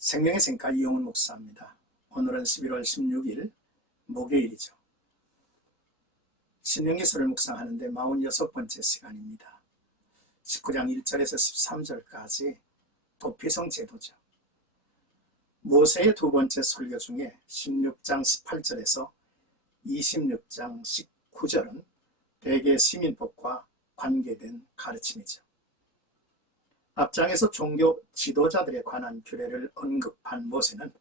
생명의 샘가 이용훈 목사입니다. 오늘은 11월 16일 목요일이죠. 신명기서를 묵상하는데 46번째 시간입니다. 19장 1절에서 13절까지 도피성 제도죠. 모세의 두 번째 설교 중에 16장 18절에서 26장 19절은 대개 시민법과 관계된 가르침이죠. 앞장에서 종교 지도자들에 관한 규례를 언급한 모세는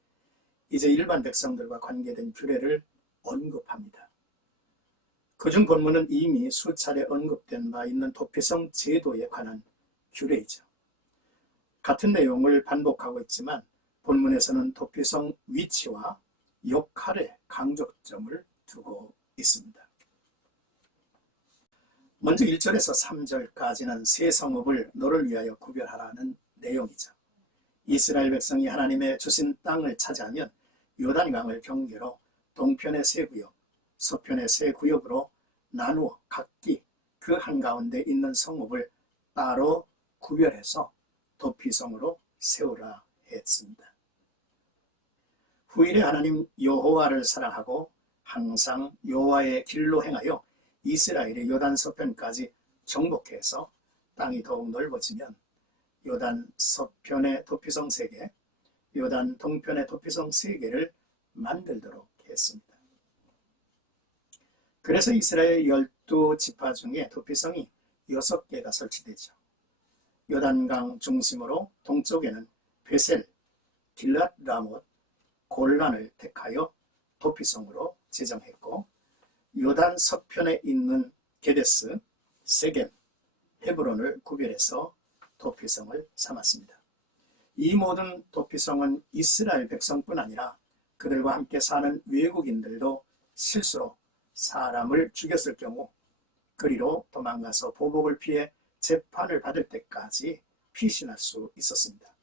이제 일반 백성들과 관계된 규례를 언급합니다. 그중 본문은 이미 수차례 언급된 바 있는 도피성 제도에 관한 규례이죠. 같은 내용을 반복하고 있지만 본문에서는 도피성 위치와 역할에 강조점을 두고 있습니다. 먼저 1절에서 3절까지는 세 성읍을 너를 위하여 구별하라는 내용이죠. 이스라엘 백성이 하나님의 주신 땅을 차지하면 요단강을 경계로 동편의 세 구역, 서편의 세 구역으로 나누어 각기 그 한가운데 있는 성읍을 따로 구별해서 도피성으로 세우라 했습니다. 후일에 하나님 여호와를 사랑하고 항상 여호와의 길로 행하여 이스라엘의 요단 서편까지 정복해서 땅이 더욱 넓어지면 요단 서편의 도피성 3개, 요단 동편의 도피성 3개를 만들도록 했습니다. 그래서 이스라엘 12지파 중에 도피성이 6개가 설치되죠. 요단강 중심으로 동쪽에는 베셀, 길랏 라못, 골란을 택하여 도피성으로 지정했고, 요단 서편에 있는 게데스, 세겜, 헤브론을 구별해서 도피성을 삼았습니다. 이 모든 도피성은 이스라엘 백성뿐 아니라 그들과 함께 사는 외국인들도 실수로 사람을 죽였을 경우 그리로 도망가서 보복을 피해 재판을 받을 때까지 피신할 수 있었습니다.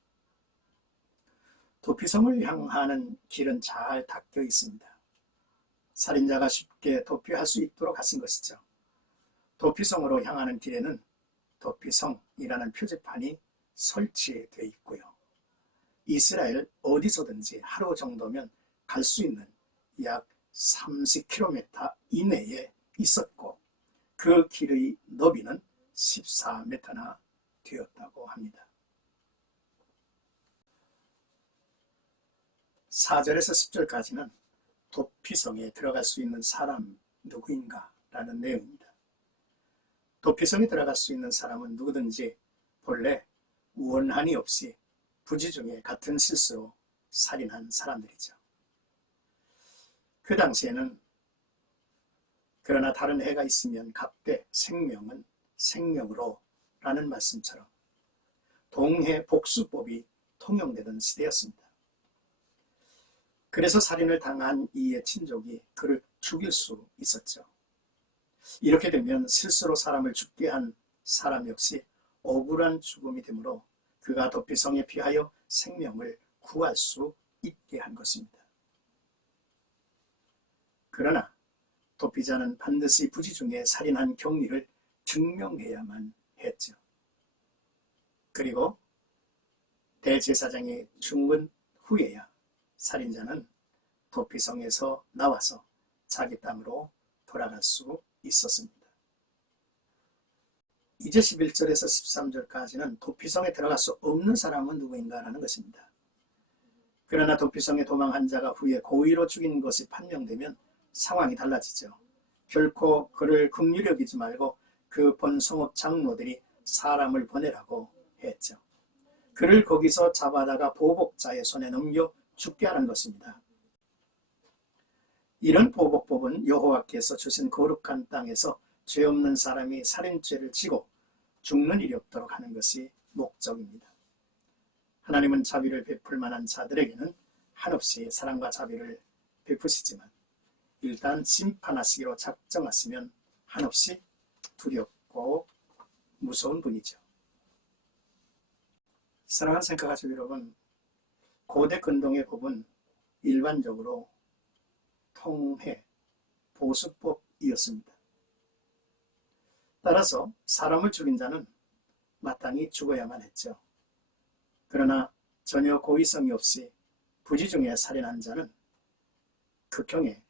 도피성을 향하는 길은 잘 닦여 있습니다. 살인자가 쉽게 도피할 수 있도록 하신 것이죠. 도피성으로 향하는 길에는 도피성이라는 표지판이 설치되어 있고요. 이스라엘 어디서든지 하루 정도면 갈 수 있는 약 30km 이내에 있었고, 그 길의 너비는 14m나 되었다고 합니다. 4절에서 10절까지는 도피성에 들어갈 수 있는 사람 누구인가 라는 내용입니다. 도피성에 들어갈 수 있는 사람은 누구든지 본래 원한이 없이 부지 중에 같은 실수로 살인한 사람들이죠. 그 당시에는 그러나 다른 해가 있으면 갑대 생명은 생명으로 라는 말씀처럼 동해 복수법이 통용되던 시대였습니다. 그래서 살인을 당한 이의 친족이 그를 죽일 수 있었죠. 이렇게 되면 실수로 사람을 죽게 한 사람 역시 억울한 죽음이 되므로 그가 도피성에 피하여 생명을 구할 수 있게 한 것입니다. 그러나 도피자는 반드시 부지 중에 살인한 경위를 증명해야만 했죠. 그리고 대제사장이 죽은 후에야 살인자는 도피성에서 나와서 자기 땅으로 돌아갈 수 있었습니다. 이제 11절에서 13절까지는 도피성에 들어갈 수 없는 사람은 누구인가라는 것입니다. 그러나 도피성에 도망한 자가 후에 고의로 죽인 것이 판명되면 상황이 달라지죠. 결코 그를 긍휼히 여기지 말고 그 본성업 장로들이 사람을 보내라고 했죠. 그를 거기서 잡아다가 보복자의 손에 넘겨 죽게 하는 것입니다. 이런 보복법은 여호와께서 주신 거룩한 땅에서 죄 없는 사람이 살인죄를 지고 죽는 일이 없도록 하는 것이 목적입니다. 하나님은 자비를 베풀 만한 자들에게는 한없이 사랑과 자비를 베푸시지만 일단 심판하시기로 작정하시면 한없이 두렵고 무서운 분이죠. 사랑하는 생각하시고 여러분, 고대 근동의 법은 일반적으로 통해 보수법이었습니다. 따라서 사람을 죽인 자는 마땅히 죽어야만 했죠. 그러나 전혀 고의성이 없이 부지중에 살인한 자는 극형에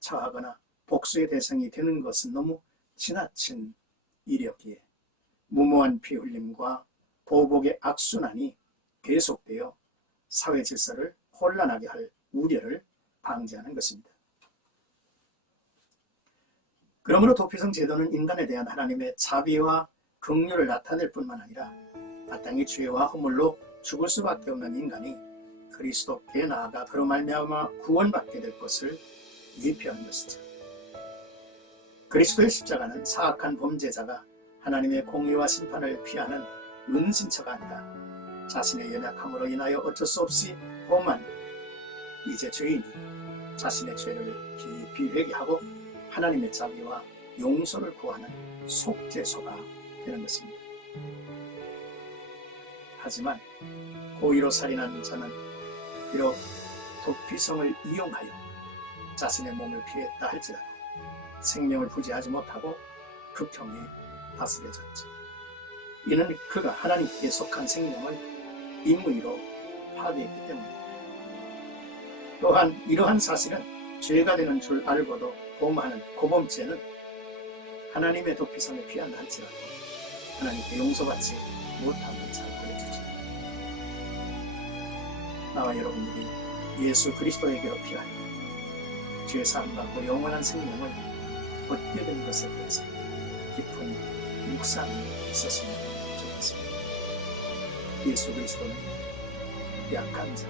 처하거나 복수의 대상이 되는 것은 너무 지나친 일이었기에 무모한 피 흘림과 보복의 악순환이 계속되어 사회 질서를 혼란하게 할 우려를 방지하는 것입니다. 그러므로 도피성 제도는 인간에 대한 하나님의 자비와 긍휼을 나타낼 뿐만 아니라 마땅히 죄와 허물로 죽을 수밖에 없는 인간이 그리스도께 나아가 그로 말미암아 구원받게 될 것을 위표하는 것이죠. 그리스도의 십자가는 사악한 범죄자가 하나님의 공의와 심판을 피하는 은신처가 아니라 자신의 연약함으로 인하여 어쩔 수 없이 범한 이제 죄인이 자신의 죄를 깊이 회개하고 하나님의 자비와 용서를 구하는 속죄소가 되는 것입니다. 하지만 고의로 살인한 자는 비록 도피성을 이용하여 자신의 몸을 피했다 할지라도 생명을 부지하지 못하고 극형에 다스려졌죠. 이는 그가 하나님께 속한 생명을 임의로 파괴했기 때문입니다. 또한 이러한 사실은 죄가 되는 줄 알고도 범하는 고범죄는 하나님의 도피성에 피한다 할지라도 하나님께 용서받지 못함을 잘 보여주죠. 나와 여러분들이 예수 그리스도에게로 피하여 죄 사함받고 영원한 생명을 얻게 된 것에 대해서 깊은 묵상이 있었으면 좋겠습니다. 예수 그리스도는 약한 자,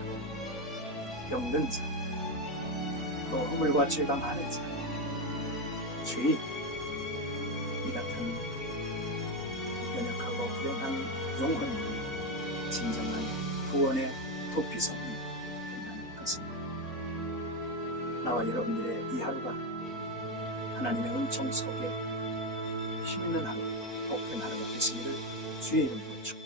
병든 자, 또 허물과 죄가 많은 자, 죄인, 이 같은 연약하고 불행한 영혼이 진정한 구원의 도피성이 된다는 것입니다. 나와 여러분들의 이 하루가 하나님의 은총 속에 힘있는 하루, 복된 하루가 되시기를 주의 이름으로 축복합니다.